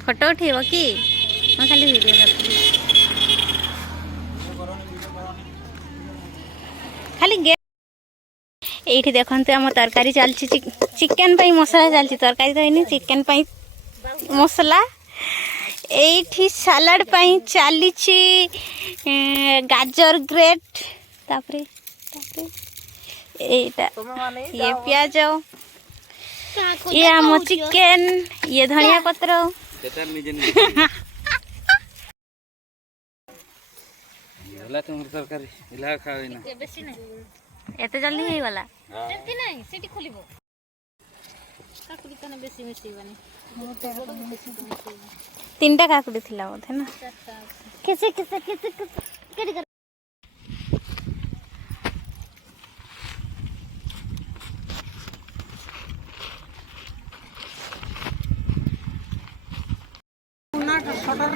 photo उठेब कि मैं खाली वीडियो करती खाली गे ये देखते आम तरकारी चलती चिकेन मसला चलती तरकारी तो है चिकेन मसला ये सालाड चली गाजर ग्रेट तापरे ये प्याज ये आम चिकेन ये धनिया पत्र एते जल्दी हो गला सेति नहीं सेति खोलिबो काकुड़ी तने बेसी मिसेइबानी तीनटा काकुड़ी थिला बोधे ना कैसे कैसे कैसे केडी कर ना छोटा